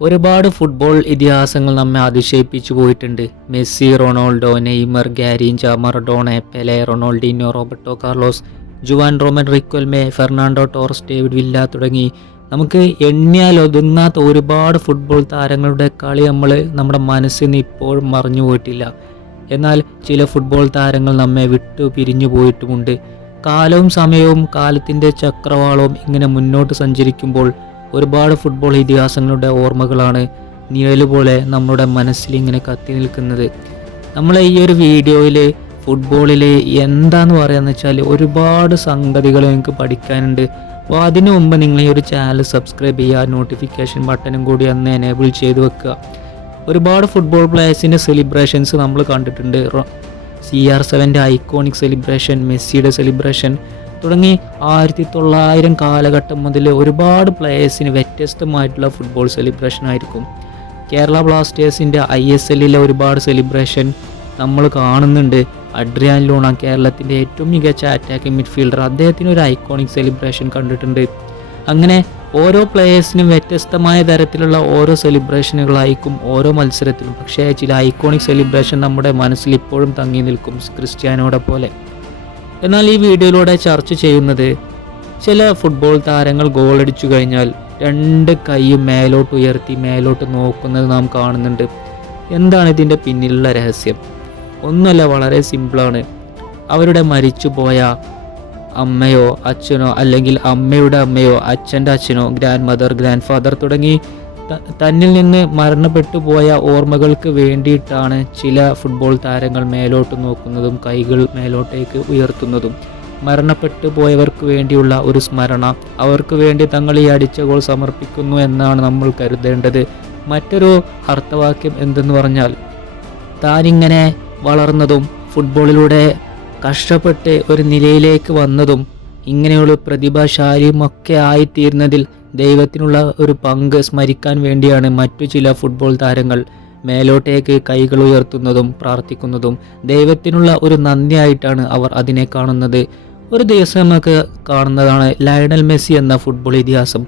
ഒരുപാട് ഫുട്ബോൾ ഇതിഹാസങ്ങൾ നമ്മെ അതിശയിപ്പിച്ചു പോയിട്ടുണ്ട്. Messi, Ronaldo, Neymar, Garrincha, Maradona, Pele, Ronaldinho, Roberto Carlos, Juan Roman Riquelme, Fernando Torres, David Villa തുടങ്ങി നമുക്ക് എണ്ണിയാൽ ഒതുങ്ങാത്ത ഒരുപാട് ഫുട്ബോൾ താരങ്ങളുടെ കളി നമ്മുടെ മനസ്സിൽ നിന്ന് ഇപ്പോഴും മറഞ്ഞു പോയിട്ടില്ല. എന്നാൽ ചില ഫുട്ബോൾ താരങ്ങൾ നമ്മെ വിട്ടു പിരിഞ്ഞു പോയിട്ടുമുണ്ട്. കാലവും സമയവും കാലത്തിൻ്റെ ചക്രവാളവും ഇങ്ങനെ മുന്നോട്ട് സഞ്ചരിക്കുമ്പോൾ ഒരുപാട് ഫുട്ബോൾ ഇതിഹാസങ്ങളുടെ ഓർമ്മകളാണ് നിഴല് പോലെ നമ്മുടെ മനസ്സിൽ ഇങ്ങനെ കത്തി നിൽക്കുന്നത്. നമ്മളെ ഈ ഒരു വീഡിയോയിൽ ഫുട്ബോളിൽ എന്താന്ന് പറയാന്ന് വെച്ചാൽ ഒരുപാട് സംഗതികൾ നിങ്ങൾക്ക് പഠിക്കാനുണ്ട്. അപ്പോൾ അതിനു മുമ്പ് നിങ്ങൾ ഈ ഒരു ചാനൽ സബ്സ്ക്രൈബ് ചെയ്യുക, നോട്ടിഫിക്കേഷൻ ബട്ടണും കൂടി അന്ന് എനേബിൾ ചെയ്ത് വെക്കുക. ഒരുപാട് ഫുട്ബോൾ പ്ലേയേഴ്സിൻ്റെ സെലിബ്രേഷൻസ് നമ്മൾ കണ്ടിട്ടുണ്ട്. CR7 ഐക്കോണിക് സെലിബ്രേഷൻ, മെസ്സിയുടെ സെലിബ്രേഷൻ തുടങ്ങി 1900 കാലഘട്ടം മുതൽ ഒരുപാട് പ്ലേയേഴ്സിന് വ്യത്യസ്തമായിട്ടുള്ള ഫുട്ബോൾ സെലിബ്രേഷൻ ആയിരിക്കും. കേരള ബ്ലാസ്റ്റേഴ്സിൻ്റെ ISLലെ ഒരുപാട് സെലിബ്രേഷൻ നമ്മൾ കാണുന്നുണ്ട്. അഡ്രിയാൻ ലൂണ, കേരളത്തിൻ്റെ ഏറ്റവും മികച്ച അറ്റാക്കിംഗ് മിഡ്ഫീൽഡർ, അദ്ദേഹത്തിന് ഒരു ഐക്കോണിക് സെലിബ്രേഷൻ കണ്ടിട്ടുണ്ട്. അങ്ങനെ ഓരോ പ്ലേയേഴ്സിനും വ്യത്യസ്തമായ തരത്തിലുള്ള ഓരോ സെലിബ്രേഷനുകളായിരിക്കും ഓരോ മത്സരത്തിലും. പക്ഷേ ചില ഐക്കോണിക് സെലിബ്രേഷൻ നമ്മുടെ മനസ്സിൽ ഇപ്പോഴും തങ്ങി നിൽക്കും, ക്രിസ്ത്യാനോയുടെ പോലെ. എന്നാൽ ഈ വീഡിയോയിലൂടെ ചർച്ച ചെയ്യുന്നത് ചില ഫുട്ബോൾ താരങ്ങൾ ഗോളടിച്ചു കഴിഞ്ഞാൽ 2 കൈയും മേലോട്ട് ഉയർത്തി മേലോട്ട് നോക്കുന്നത് നാം കാണുന്നുണ്ട്. എന്താണ് ഇതിൻ്റെ പിന്നിലുള്ള രഹസ്യം? ഒന്നുമല്ല, വളരെ സിമ്പിളാണ്. അവരുടെ മരിച്ചുപോയ അമ്മയോ അച്ഛനോ അല്ലെങ്കിൽ അമ്മയുടെ അമ്മയോ അച്ഛൻ്റെ അച്ഛനോ, ഗ്രാൻഡ് മദർ, ഗ്രാൻഡ് ഫാദർ തുടങ്ങി തന്നിൽ നിന്ന് മരണപ്പെട്ടു പോയ ഓർമ്മകൾക്ക് വേണ്ടിയിട്ടാണ് ചില ഫുട്ബോൾ താരങ്ങൾ മേലോട്ട് നോക്കുന്നതും കൈകൾ മേലോട്ടേക്ക് ഉയർത്തുന്നതും. മരണപ്പെട്ടു പോയവർക്ക് വേണ്ടിയുള്ള ഒരു സ്മരണ, അവർക്ക് വേണ്ടി തങ്ങൾ ഈ അടിച്ച ഗോൾ സമർപ്പിക്കുന്നു എന്നാണ് നമ്മൾ കരുതേണ്ടത്. മറ്റൊരു അർത്ഥവാക്യം എന്തെന്ന് പറഞ്ഞാൽ, താനിങ്ങനെ വളർന്നതും ഫുട്ബോളിലൂടെ കഷ്ടപ്പെട്ട് ഒരു നിലയിലേക്ക് വന്നതും ഇങ്ങനെയുള്ള പ്രതിഭാശാലിയും ഒക്കെ ആയിത്തീരുന്നതിൽ ദൈവത്തിനുള്ള ഒരു പങ്ക് സ്മരിക്കാൻ വേണ്ടിയാണ് മറ്റു ചില ഫുട്ബോൾ താരങ്ങൾ മേലോട്ടേക്ക് കൈകൾ ഉയർത്തുന്നതും പ്രാർത്ഥിക്കുന്നതും. ദൈവത്തിനുള്ള ഒരു നന്ദിയായിട്ടാണ് അവർ അതിനെ കാണുന്നത്. ഒരു ദിവസം നമുക്ക് കാണുന്നതാണ് ലയണൽ മെസ്സി എന്ന ഫുട്ബോൾ ഇതിഹാസം.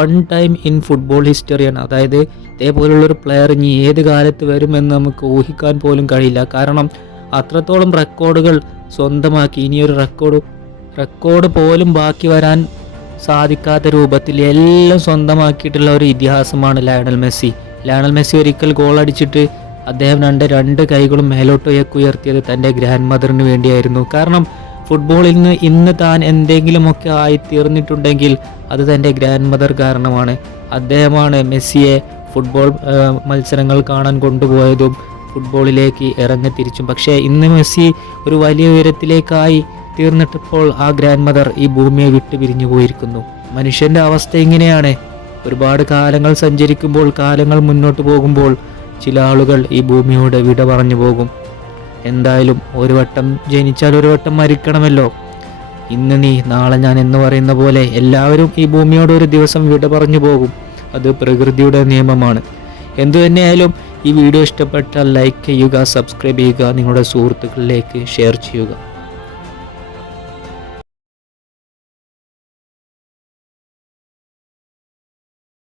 1 ടൈം ഇൻ ഫുട്ബോൾ ഹിസ്റ്ററിയാണ്. അതായത് ഇതേപോലുള്ളൊരു പ്ലെയർ ഇനി ഏത് കാലത്ത് വരുമെന്ന് നമുക്ക് ഊഹിക്കാൻ പോലും കഴിയില്ല. കാരണം അത്രത്തോളം റെക്കോർഡുകൾ സ്വന്തമാക്കി, ഇനിയൊരു റെക്കോർഡ് പോലും ബാക്കി വരാൻ സാധിക്കാത്ത രൂപത്തിൽ എല്ലാം സ്വന്തമാക്കിയിട്ടുള്ള ഒരു ഇതിഹാസമാണ് ലയണൽ മെസ്സി. ലയണൽ മെസ്സി ഒരിക്കൽ ഗോൾ അടിച്ചിട്ട് അദ്ദേഹം രണ്ട് കൈകളും മേലോട്ട് ഉയർത്തിയത് തൻ്റെ ഗ്രാൻഡ് മദറിന് വേണ്ടിയായിരുന്നു. കാരണം ഫുട്ബോളിൽ നിന്ന് ഇന്ന് താൻ എന്തെങ്കിലുമൊക്കെ ആയിത്തീർന്നിട്ടുണ്ടെങ്കിൽ അത് തൻ്റെ ഗ്രാൻഡ് മദർ കാരണമാണ്. അദ്ദേഹമാണ് മെസ്സിയെ ഫുട്ബോൾ മത്സരങ്ങൾ കാണാൻ കൊണ്ടുപോയതും ഫുട്ബോളിലേക്ക് ഇറങ്ങിത്തിരിച്ചും. പക്ഷേ ഇന്ന് മെസ്സി ഒരു വലിയ ഉയരത്തിലേക്കായി തീർന്നിട്ടപ്പോൾ ആ ഗ്രാൻഡ് മദർ ഈ ഭൂമിയെ വിട്ടു പിരിഞ്ഞു പോയിരിക്കുന്നു. മനുഷ്യൻ്റെ അവസ്ഥ ഇങ്ങനെയാണ്. ഒരുപാട് കാലങ്ങൾ സഞ്ചരിക്കുമ്പോൾ, കാലങ്ങൾ മുന്നോട്ട് പോകുമ്പോൾ ചില ആളുകൾ ഈ ഭൂമിയോട് വിട പറഞ്ഞു പോകും. എന്തായാലും ഒരു വട്ടം ജനിച്ചാൽ ഒരു വട്ടം മരിക്കണമല്ലോ. ഇന്ന് നീ നാളെ ഞാൻ എന്ന് പറയുന്ന പോലെ എല്ലാവരും ഈ ഭൂമിയോട് ഒരു ദിവസം വിട പറഞ്ഞു പോകും. അത് പ്രകൃതിയുടെ നിയമമാണ്. എന്തുതന്നെയായാലും ഈ വീഡിയോ ഇഷ്ടപ്പെട്ടാൽ ലൈക്ക് ചെയ്യുക, സബ്സ്ക്രൈബ് ചെയ്യുക, നിങ്ങളുടെ സുഹൃത്തുക്കളിലേക്ക് ഷെയർ ചെയ്യുക.